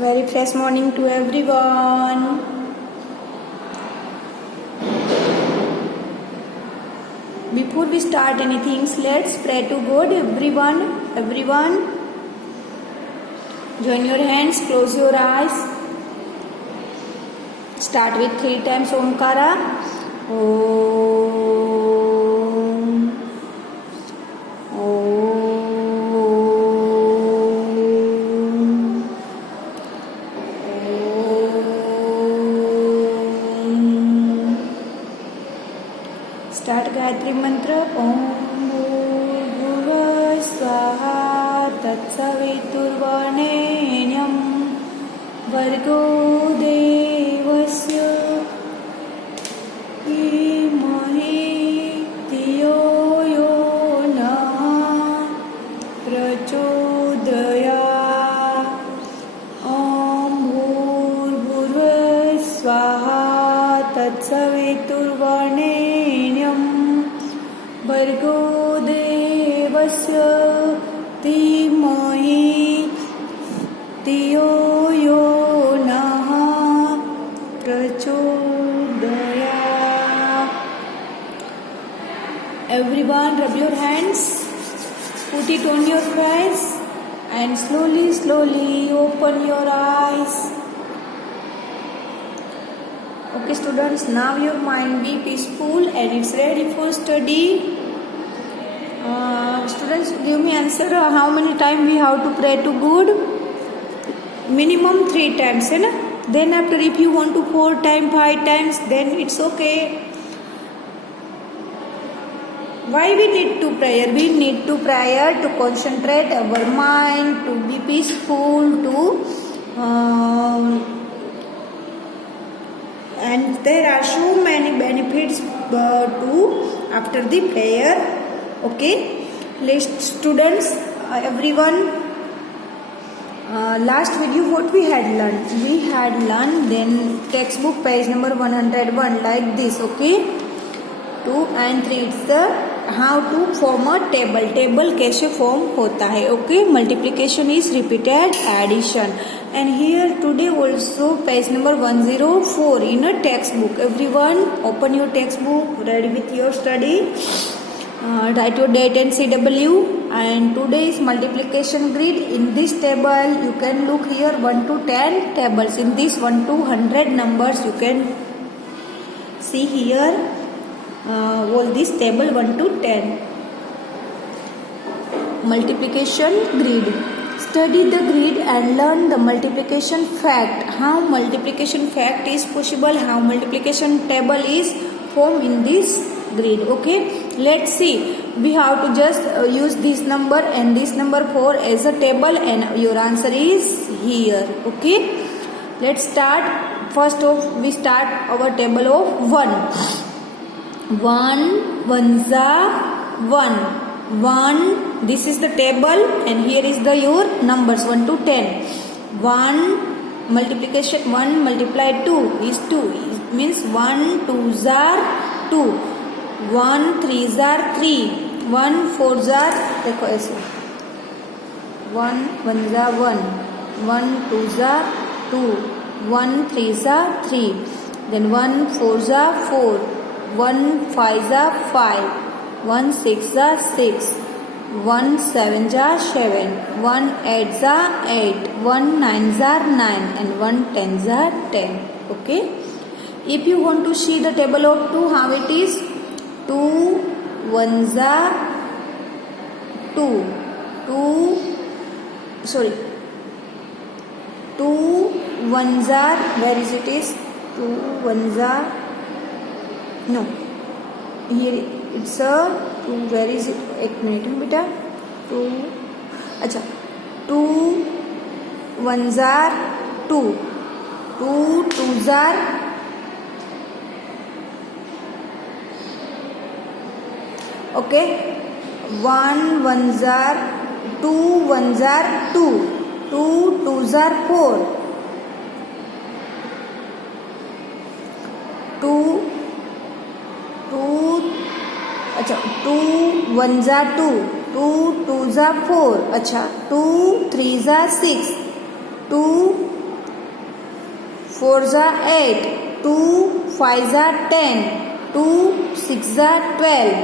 Very fresh morning to everyone. Before we start anything, let's pray to God. Everyone, join your hands, close your eyes. Start with 3 times Omkara. Om. Start Gayatri मंत्र ओम भूर्भुवः स्वाहा तत्सवितुर्वरेण्यं भर्गो देवस्य धीमहि धियो यो नः प्रचोदयात्। ओम भूर्भुवः स्वाहा तत्सवितुर्वरेण्यं भर्गो देवस्य धीमहि धियो यो नः प्रचोदयात्। Everyone, rub your hands, put it on your face, and slowly open your eyes. Okay, students, now your mind be peaceful and it's ready for study. Students, give me answer. How many times we have to pray to God? Minimum 3 times, है ना? Then after, if you want to 4 times, 5 times, then it's okay. Why we need to prayer? We need to prayer to concentrate our mind, to be peaceful, and there are so many benefits to after the prayer. Okay, students, everyone, last video what we had learned then textbook page number 101 like this. Okay, 2 and 3 it's the how to form a table कैसे form होता है. Okay, multiplication is repeated addition. And here today also page number 104 in a textbook. Everyone, open your textbook, ready with your study. Write your date and CW. And today is multiplication grid. In this table, you can look here 1 to 10 tables. In this 1 to 100 numbers, you can see here all this table 1 to 10. Multiplication grid. Study the grid and learn the multiplication fact. How multiplication fact is possible, how multiplication table is formed in this grid. Okay, let's see. We have to just use this number and this number 4 as a table and your answer is here. Okay, let's start. First off, we start our table of 1. 1 ones are 1. 1, this is the table and here is the your numbers 1 to 10. 1 multiplication 1 multiplied 2 is 2. It means 1 2s are 2. 1 3s are 3. 1 4s are देखो ऐसे 1 1s are 1. 1 2s are 2. 1 3s are 3. Then 1 4s are 4. 1 5s are 5. 1 6s are 6. 1 7s are 7. 1 8s are 8. 1 9s are 9 and 1 10s are 10. Okay, if you want to see the table of 2, how it is? 2 1s are 2. 2 1s are, where is it is? 2 1s are, no, here it's a 2, where is it? एक minute में बेटा. 2 अच्छा 2 1s are 2. 2 2s are okay. 1 1s are 2 1s are 2. 2 2s are 4. 2 अच्छा 2 1s are 2. 2 2s are 4. अच्छा 2 3s are 6. 2 4 जा 8, 2 5 जा 10, 2 6 जा 12,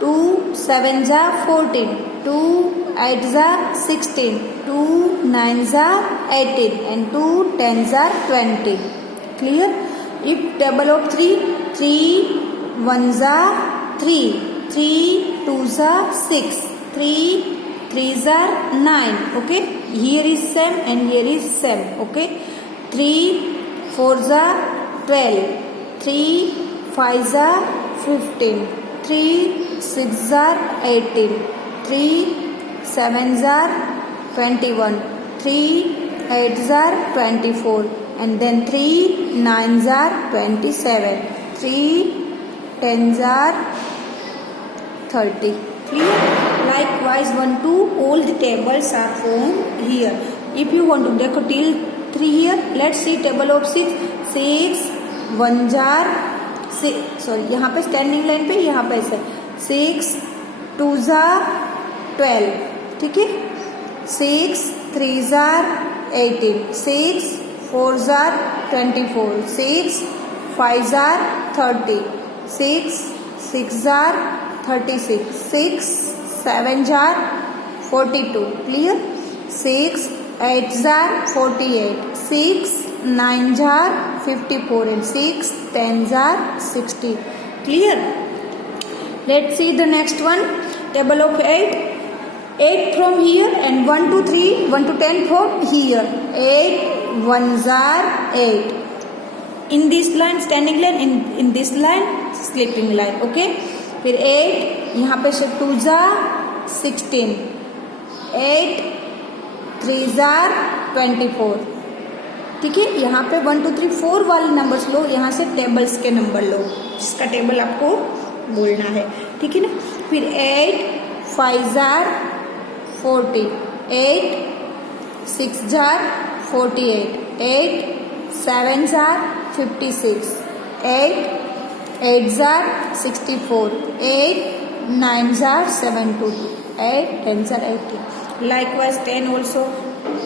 2 7 जा 14, 2 8 जा 16, 2 9 जा 18 and 2 10 जा 20. Clear? If table of 3, 3 1 जा 3, 3 2 जा 6, 3 3 जा 9. Okay, here is same and here is same. Okay, 3 4 जा 12, 3 5 जा 15, 3 6 जा 18, 3 7 जा 21, 3 8 जा 24 and then 3 9 जा 27, 3 10 जा 30. Clear? Likewise 1 2 all the tables are formed here. If you want to देखो till 3 here, let's see table of 6. 6 1 jar 6, sorry यहाँ पे स्टैंडिंग लाइन पे, यहाँ पे ऐसे 6 2 जार 12, ठीक है. 6 3 jar 18, 6 4 jar 24, 6 5 jar 30, 6 6 jar 36, 6 7 jar 42. Clear? 6 8 jar 48, 6 9 jar 54 and 6 10 jar 60. Clear? Let's see the next one. Table of 8. 8 from here and 1 to 3, 1 to 10 from here. 8 1 jar 8. In this line standing line, in this line sleeping line. Okay. फिर 8 यहाँ पे से 2 jar 16, 8 3 jar 24. ठीक है. यहाँ पे 1 2 3 4 वाले numbers लो, यहाँ से टेबल्स के नंबर लो जिसका टेबल आपको बोलना है. ठीक है ना. फिर 8 5 jar 40, 8 6 jar 48, 8 7 jar 56, 8 8 jar 64, 8 9 jar 72, 8 10 jar 80. Likewise 10 also.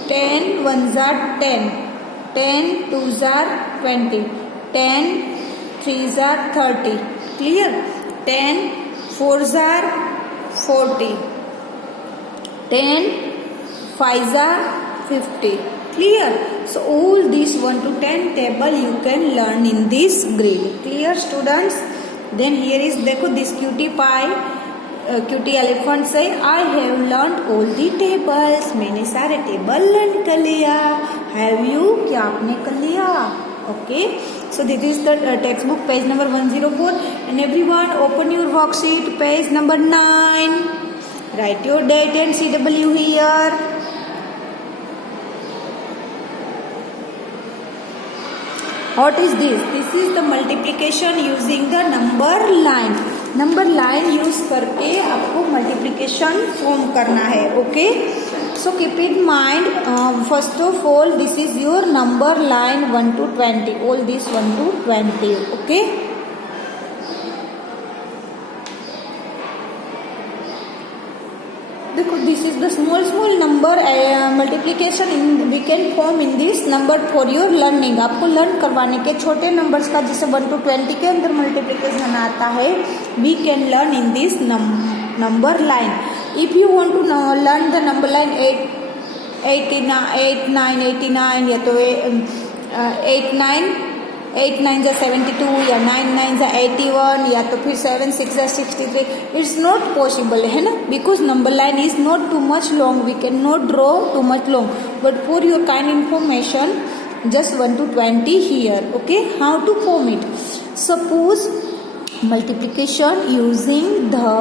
10 1 jar 10, 10 2 jar 20, 10 3 jar 30. Clear? 10 4 jar 40, 10 5 jar 50. Clear? So all this 1 to 10 table you can learn in this grid. Clear students? Then here is देखो this cutie pie, cutie elephant say I have learned all the tables. मैंने सारे table learn कर लिया. Have you? क्या आपने कर लिया? Okay. So this is the textbook page number 104 and everyone open your worksheet page number 9. Write your date and CW here. What is this? This is the multiplication using the number line. Number line use करके आपको multiplication form करना है. Okay? So keep in mind, first of all, this is your number line 1 to 20. All this 1 to 20. Okay? देखो this is the small number multiplication we can form in this number for your learning. आपको learn करवाने के छोटे numbers का जिसे 1 to 20 के अंदर multiplication आता है we can learn in this number line. If you want to learn the number line 8 9 89 या तो 8 9 जा 72 या 9 9 जा 81 या तो फिर 7 6 जा 63. It's not possible है ना, because number line is not too much long. We cannot draw too much long. But for your kind information, just 1 to 20 here. Okay, how to form it? Suppose multiplication using the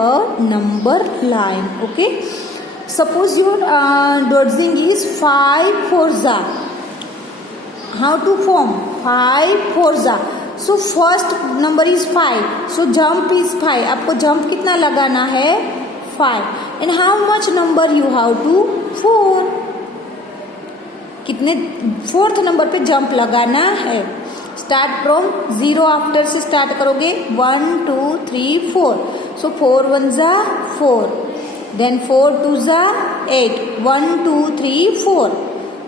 number line. Okay, suppose your dodging is 5 4 जा. How to form? 5 4 जा. So first number is 5. So jump is 5. आपको jump कितना लगाना है? 5. And how much number you have to? 4. कितने fourth number पे jump लगाना है? स्टार्ट फ्रॉम 0 आफ्टर से स्टार्ट करोगे. 1 2 3 4. So 4 1 जा 4. Then 4 2 जा 8. 1 2 3 4.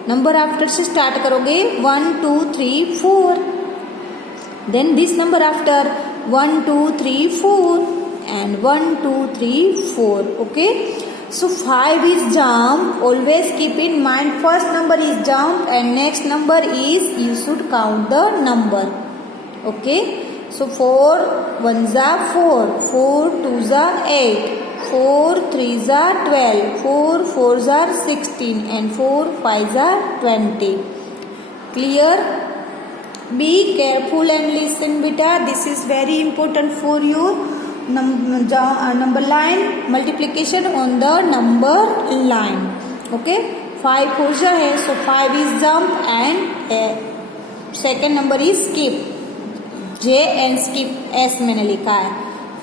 नंबर आफ्टर से स्टार्ट करोगे 1 2 3 4, then this number after 1 2 3 4 and 1 2 3 4. Okay, so 5 is jump. Always keep in mind first number is jump and next number is you should count the number. Okay, so 4 1s are 4, 4 2s are 8, 4 3s are 12, 4 4s are 16 and 4 5s are 20. Clear? Be careful and listen beta, this is very important for your number line multiplication on the number line. Okay, 5 4 है, so 5 is jump and second number is skip. J and skip S मैंने लिखा है.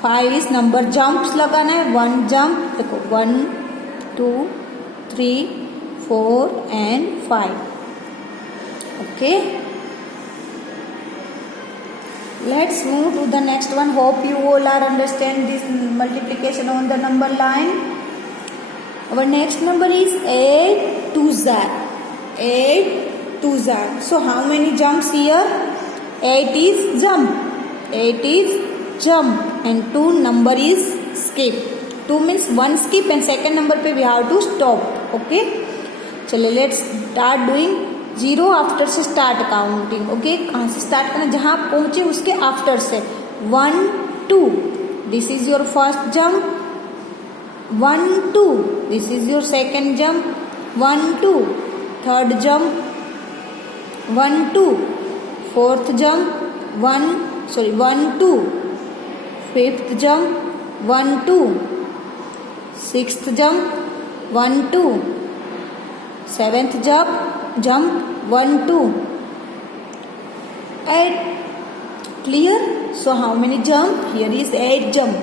5 is number jumps लगाना है. 1 jump, देखो 1 2 3 4 and 5. Okay, let's move to the next one. Hope you all are understand this multiplication on the number line. Our next number is 8 2s are 8 2s are. So how many jumps here? 8 is jump, 8 is jump and 2 number is skip. 2 means 1 skip and second number पे we have to stop. Okay, चलिए let's start doing. 0 after से start counting. Okay, कहाँ से start करना, जहाँ आप पहुंचे उसके आफ्टर से. 1 2, this is your first jump. 1 2, this is your second jump. 1 2, third jump. 1 2, fourth jump. 1 2, fifth jump. 1 2, sixth jump. 1 2, seventh jump. 1 2, 8. Clear? So how many jump? Here is 8 jump.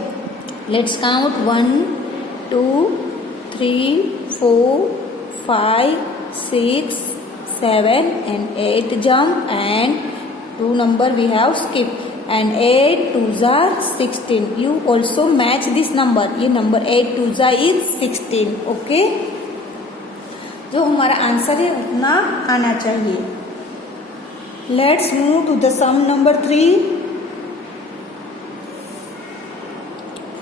Let's count 1 2 3 4 5 6 7 and 8 jump and 2 number we have skip and 8 2s are 16. You also match this number. ये number 8 2s are is 16. Okay, जो हमारा answer है उतना आना चाहिए. Let's move to the sum number 3.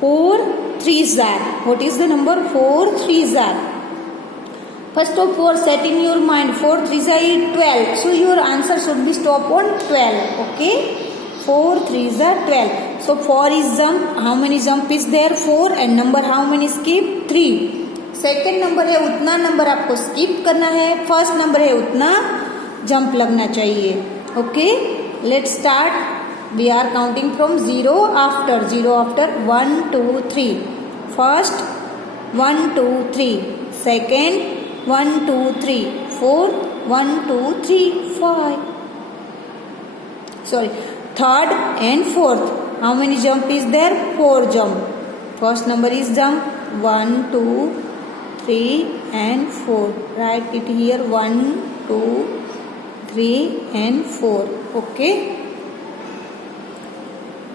4 3s are. What is the number? 4 3s are. First of all, set in your mind 4 3s are 12. So your answer should be stop on 12. Okay, 4 3s are 12. So 4 is jump. How many jump is there? 4 and number how many skip? 3. Second number है उतना number आपको skip करना है. First number है उतना jump लगना चाहिए. Okay, let's start. We are counting from 0 after 1 2 3. First 1 2 3, second 1 2 3, fourth 1 2 3 5. Sorry, third and fourth. How many jump is there? 4 jump. First number is jump 1 2 3 and 4. Write it here 1 2 3 and 4. Okay,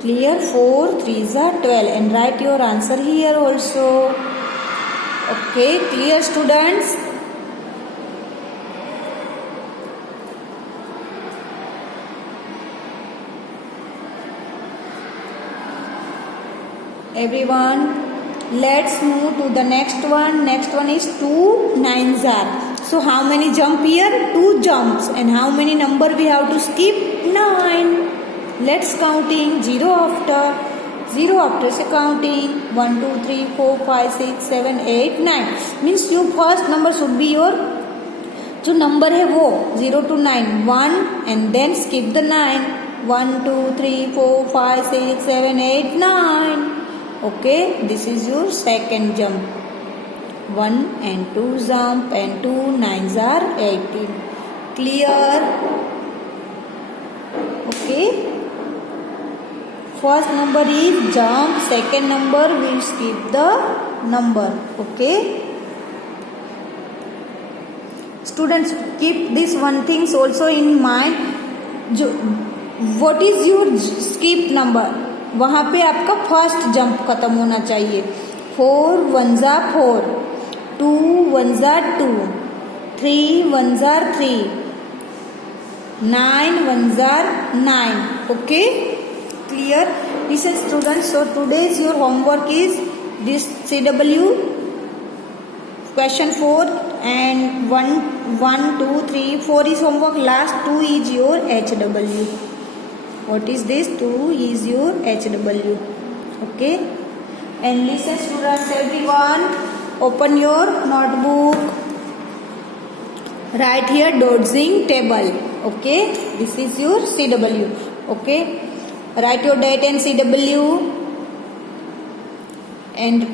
clear? 4 3s are 12 and write your answer here also. Okay, clear students? Everyone, let's move to the next one. Next one is 2 9s are. So how many jump here? 2 jumps. And how many number we have to skip? 9. Let's counting 0 after से counting 1 2 3 4 5 6 7 8 9. Means your first number should be your जो number है वो 0 to 9 1 and then skip the 9. 1 2 3 4 5 6 7 8 9. Okay, this is your second jump. 1 and 2 jump and 2 9s are 18. Clear? Okay, first number is jump, second number we skip the number. Okay, students, keep this one things also in mind. What is your skip number? वहाँ पे आपका first jump खत्म होना चाहिए. 4 1s are 4, 2 1s are 2, 3 ones are 3, 9 ones are 9. Okay, clear? Listen students, so today's your homework is this CW question 4 and 1, 2, 3, 4 is homework, last 2 is your HW. What is this? 2 is your HW. Okay, and listen students, everyone, open your notebook, write here dodging table. Okay, this is your CW. Okay, write your date and CW and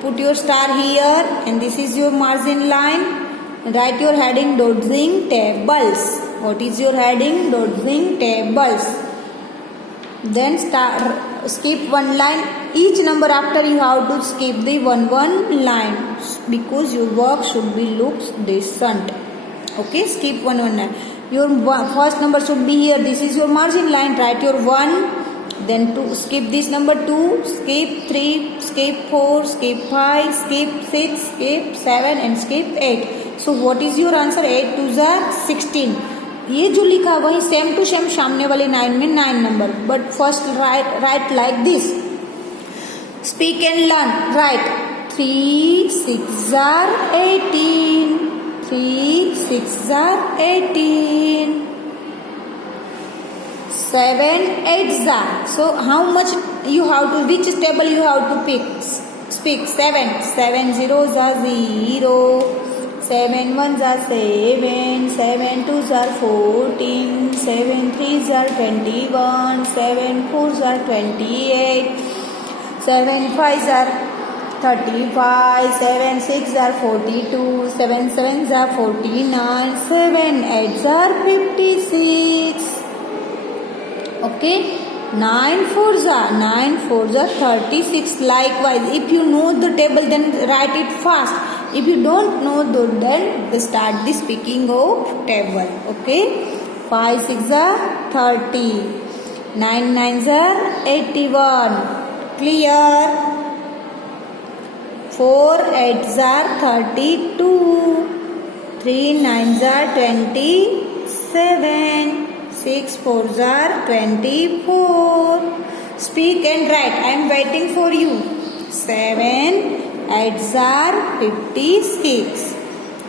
put your star here, and this is your margin line. Write your heading dodging tables. What is your heading? Dodging tables. Then skip one line. Each number after you have to skip the one line because your work should be looks decent. Okay, skip one line. Your first number should be here. This is your margin line. Write your 1. Then 2, skip this number 2, skip 3, skip 4, skip 5, skip 6, skip 7 and skip 8. So what is your answer? 8 to the 16. ये जो लिखा वही same to same सामने वाले 9 में 9 number, but first right like this. Speak and learn. Right 3 6 are 18. 3 6 are 18. 7 8s are. So how much you have to, which table you have to pick? Speak. 7 zeros are 0. 7 ones are 7. 7 twos are 14. 7 threes are 21. 7 fours are 28. 7 fives are 35. 7 sixes are 42. 7 sevens are 49. 7 eights are 56. Okay, 9 fours are 36. Likewise, if you know the table, then write it fast. If you don't know then start the speaking of table. Okay, 5 6 are 30. 9 9s are 81. Clear? 4 8s are 32. 3 9s are 27. 6 4s are 24. Speak and write. I am waiting for you. 7 8s are 56.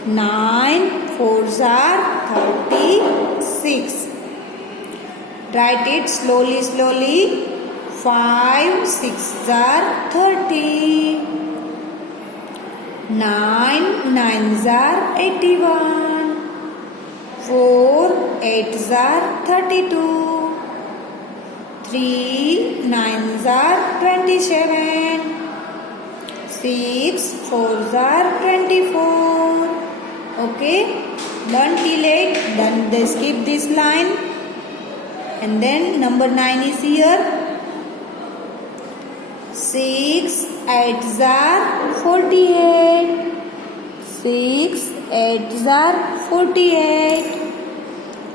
9 4s are 36. Write it slowly. 5 6s are 30. 9 9s are 81. 4 8s are 32. 3 9s are 27. 6 4s are 24. Okay, done till 8. Then they skip this line, and then number 9 is here. 6 8s are 48. 6 8s are 48.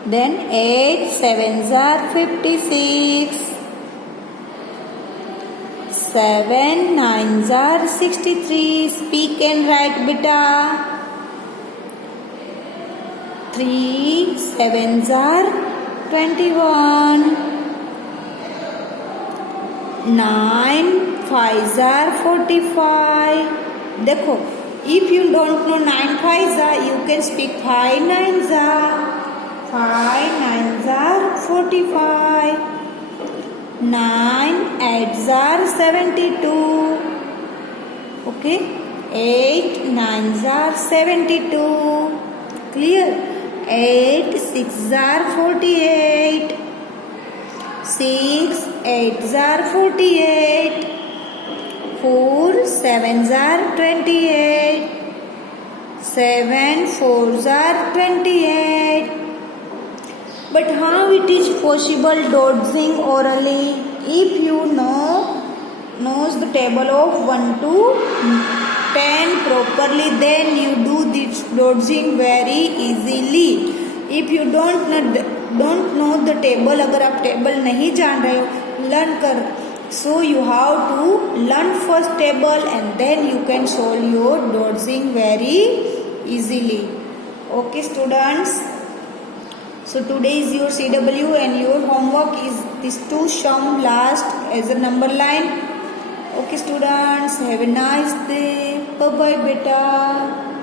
Then 8 7s are 56. 7 9s are 63. Speak and write, beta. 3 7s are 21. 9 5s are 45. देखो, if you don't know 9 5s are, you can speak 5 9s are. 5 9s are 45. 9 8s are 72. Okay, 8 9s are 72. Clear? 8 6s are 48. 6 8s are 48. 4 7s are 28. 7 4s are 28. But how it is possible dodging orally? If you knows the table of 1 to 10 properly, then you do this dodging very easily. If you don't know the table, अगर आप table नहीं जान रहे हो, learn कर. So you have to learn first table and then you can solve your dodging very easily. Okay students, so today is your CW and your homework is this to sum last as a number line. Okay students, have a nice day. Bye bye beta.